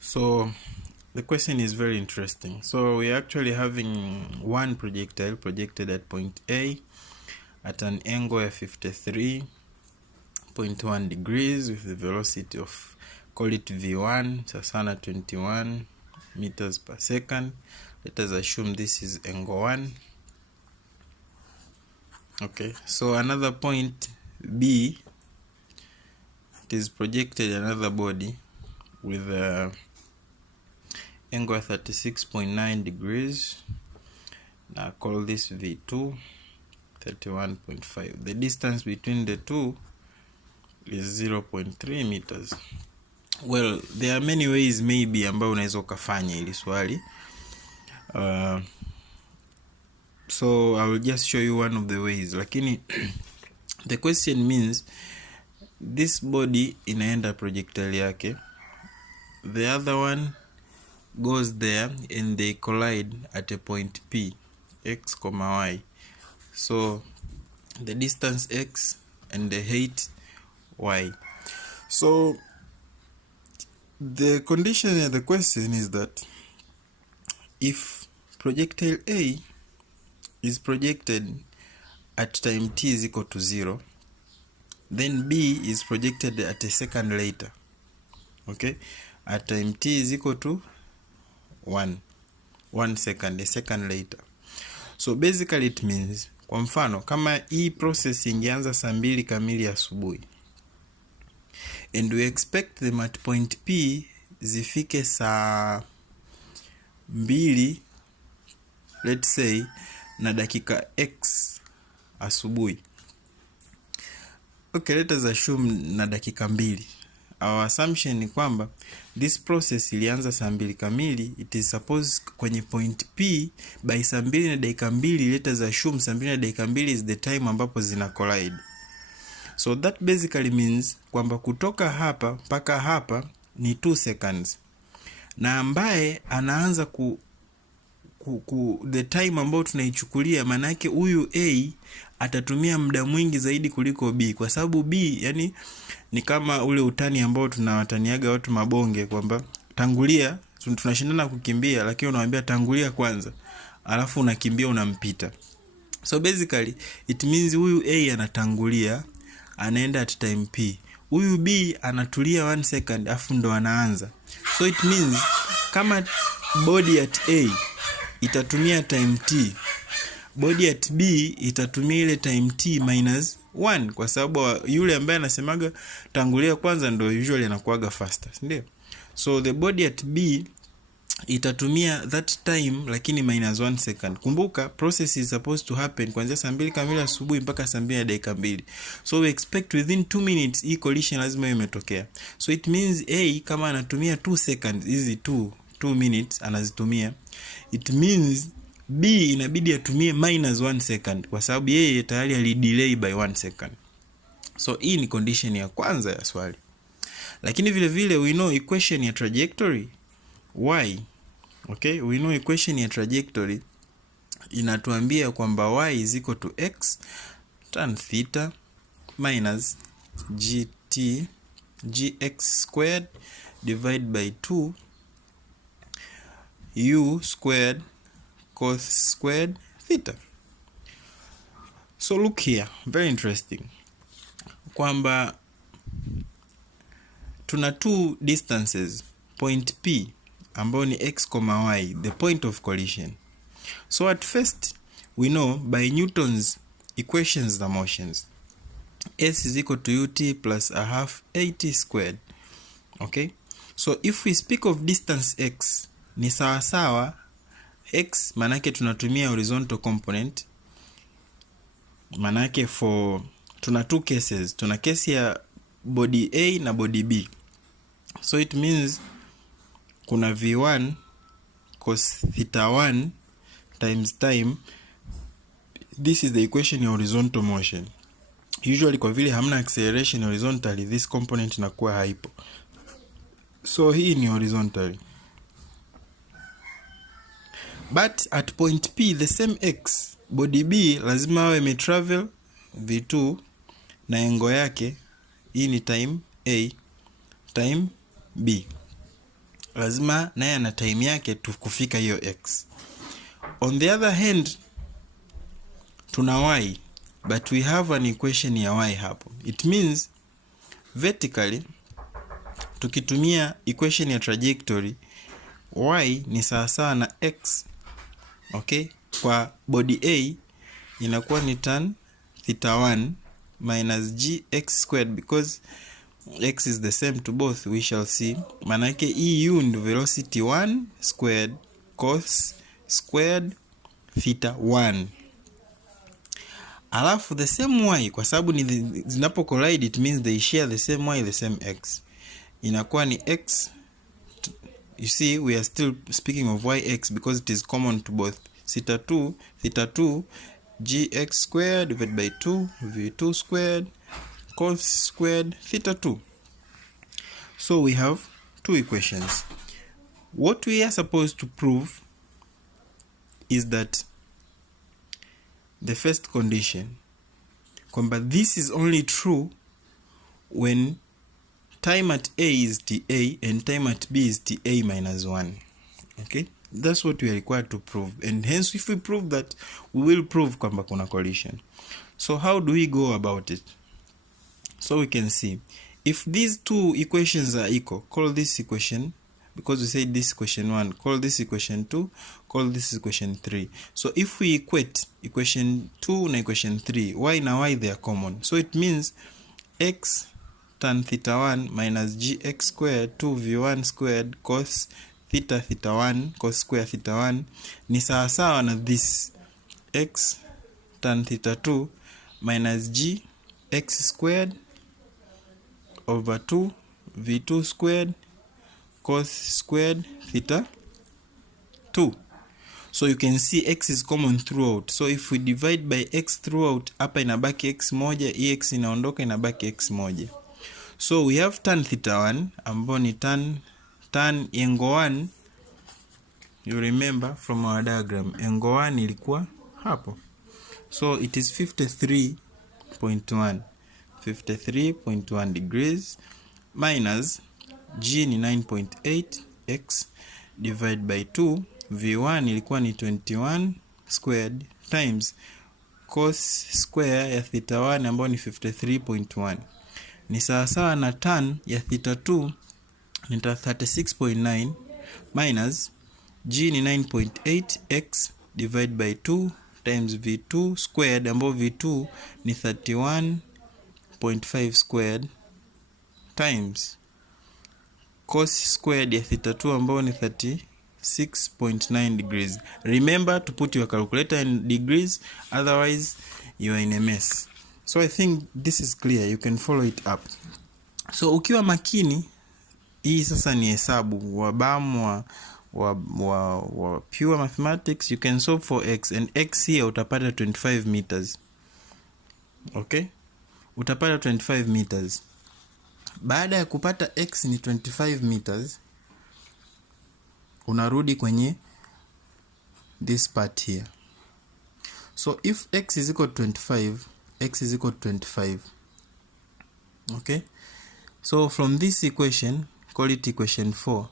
So the question is very interesting. So we're actually having one projectile projected at point A at an angle of 53.1 degrees with the velocity of, call it V1, sasana 21 meters per second. Let us assume this is angle 1. Okay, so another point B, it is projected another body with a angle 36.9 degrees. Now call this V2, 31.5. The distance between the two is 0.3 meters. Well, there are many ways maybe ambao unaweza ukafanya hili swali. So I will just show you one of the ways. Lakini the question means this body inaenda projectile yake, the other one goes there and they collide at a point P, x, y. So the distance x and the height y. So the condition of the question is that if projectile A is projected at time t is equal to 0, then B is projected at a second later, okay, at time t is equal to 1 second, a second later. So basically it means, kwa mfano kama hii process ingeanza saa 2 kamili asubuhi and we expect them at point P zifike saa 2, let's say, na dakika x asubuhi. Okay, let us assume na dakika 2. Our assumption ni kwamba this process ilianza saa 2 kamili. It is supposed kwenye point P by saa 2 na dakika 2. Let us assume saa 2 na dakika 2 is the time ambapo zina collide. So that basically means kwamba kutoka hapa mpaka hapa ni 2 seconds. Na ambaye anaanza the time ambao tunaichukulia, manake huyu A atatumia muda mwingi zaidi kuliko B, kwa sababu B yani ni kama ule utani ambao tunawataniaga watu mabonge kwamba tangulia, tunashindana kukimbia lakini unamwambia tangulia kwanza alafu unakimbia unampita. So basically it means huyu A anatangulia, anaenda at time P, huyu B anatulia 1 second afu ndo anaanza. So it means kama body at A itatumia time t, body at B itatumia ile time t minus 1, kwa sababu yule ambaye anasemaga tangulia kwanza ndo usually anakuaga faster, ndio? So the body at B itatumia that time lakini minus 1 second. Kumbuka process is supposed to happen kuanzia saa 2 kamili asubuhi mpaka saa 2 na dakika 2. So we expect within 2 minutes hii collision lazima imetokea. So it means A kama anatumia 2 seconds, hizi 2 minutes anazitumia, it means B inabidi atumie minus 1 second kwa sababu yeye tayari alidelay by 1 second. So hii ni condition ya kwanza ya swali. Lakini vile vile we know equation ya trajectory y. Okay, we know equation ya trajectory inatuambia kwamba y is equal to x tan theta minus gx squared divided by 2 u squared cos squared theta. So look here, very interesting, kwamba tuna two distances, point P ambao ni x, y, the point of collision. So at first we know by Newton's equations of motions, s is equal to ut plus a half at squared. Okay, so if we speak of distance x, ni sawa sawa x, manake tunatumia horizontal component, manake tuna two cases, tuna case ya body A na body B. So it means kuna V1 cos theta 1 times time, this is the equation ya horizontal motion. Usually kwa vile hamna acceleration horizontally, this component inakuwa haipo. So hii ni horizontally. But at point P, the same x, body B lazima awe imetravel V2 na engo yake, hii ni time A, time B. lazima naye ana time yake kufika hiyo x. On the other hand, tuna y, but we have an equation ya y hapo. It means vertically tukitumia equation ya trajectory, y ni sawasawa na x. Okay, kwa body A inakuwa ni tan theta 1 minus gx squared, because x is the same to both. We shall see. Manake EU ndio velocity 1 squared cos squared theta 1. Alafu the same y, kwa sababu ni zinapo collide, it means they share the same y, the same x. Inakuwa ni x. You see, we are still speaking of yx because it is common to both. Theta 2 gx squared divided by 2 v2 squared cos squared theta 2. So we have two equations. What we are supposed to prove is that the first condition, but this is only true when time at A is TA and time at B is TA minus 1. Okay, that's what we are required to prove, and hence if we prove that, we will prove kwamba kuna collision. So how do we go about it? So we can see, if these two equations are equal, call this equation, because we said this equation 1, call this equation 2, call this equation 3. So if we equate equation 2 na equation 3, y na y, they are common. So it means x tan theta 1 minus gx squared 2v1 squared cos theta 1 cos square theta 1 ni sawasawa na this x tan theta 2 minus gx squared over 2 v2 squared cos squared theta 2. So you can see x is common throughout. So if we divide by x throughout, hapa inabaki x moja, hii x inaondoka, inabaki x moja. So we have tan theta 1 ambao ni tan angle 1. You remember from our diagram, angle 1 ilikuwa hapo. So it is 53.1 degrees minus g ni 9.8 x divided by 2, v1 ilikuwa ni 21 squared times cos square ya theta 1 ambao ni 53.1 ni sawasawa na tan ya theta 2 ni 36.9 minus g ni 9.8 x divided by 2 times v2 squared ambao v2 ni 31.5 squared times cos squared ya theta 2 ambao ni 36.9 degrees. Remember to put your calculator in degrees, otherwise you are in a mess. So I think this is clear, you can follow it up. So ukiwa makini, hii sasa ni hesabu wa pure mathematics. You can solve for x, and x here utapata 25 meters. Okay, utapata 25 meters. Baada ya kupata x ni 25 meters, unarudi kwenye this part here. So if x is equal to 25, x is equal to 25. Okay, so from this equation, call it equation 4.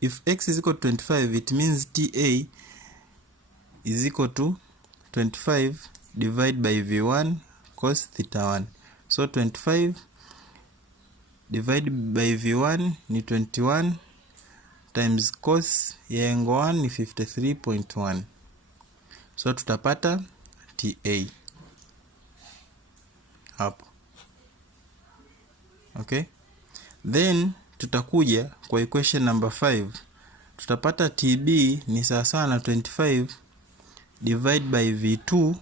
If x is equal to 25, it means TA is equal to 25 divided by v1 cos theta 1. So 25 divided by v1 ni 21 times cos ya angle 1 ni 53.1. So tutapata TA hapo. Okay, then tutakuja kwa equation number 5. Tutapata TB ni sawasawa na 25 divided by v2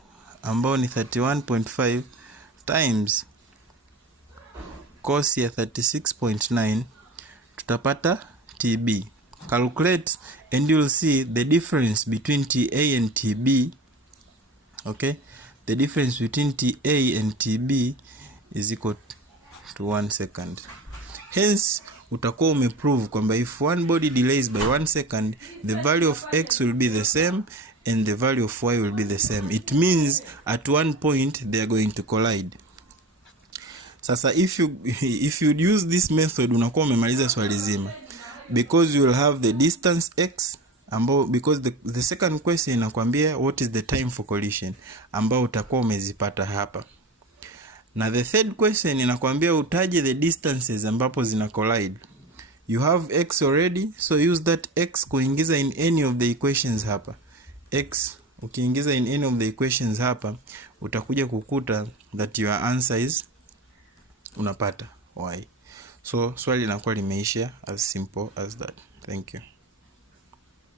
ambao ni 31.5 times cos ya 36.9. tutapata TB. Calculate and you will see the difference between TA and TB. Okay, the difference between TA and TB is equal to 1 second. Hence utakuwa umeprove kwamba if one body delays by 1 second, the value of x will be the same and the value of y will be the same. It means at one point they are going to collide. Sasa if you use this method, unakuwa umemaliza swali zima. because you will have the distance x ambao, because the second question inakwambia what is the time for collision, ambao utakuwa umezipata hapa. Na the third question inakwambia utaje the distances ambapo zina collide. You have x already, so use that x kuingiza in any of the equations hapa. X ukiingiza in any of the equations hapa, utakuja kukuta that your answer is, unapata y. So swali linakuwa limeisha as simple as that. Thank you.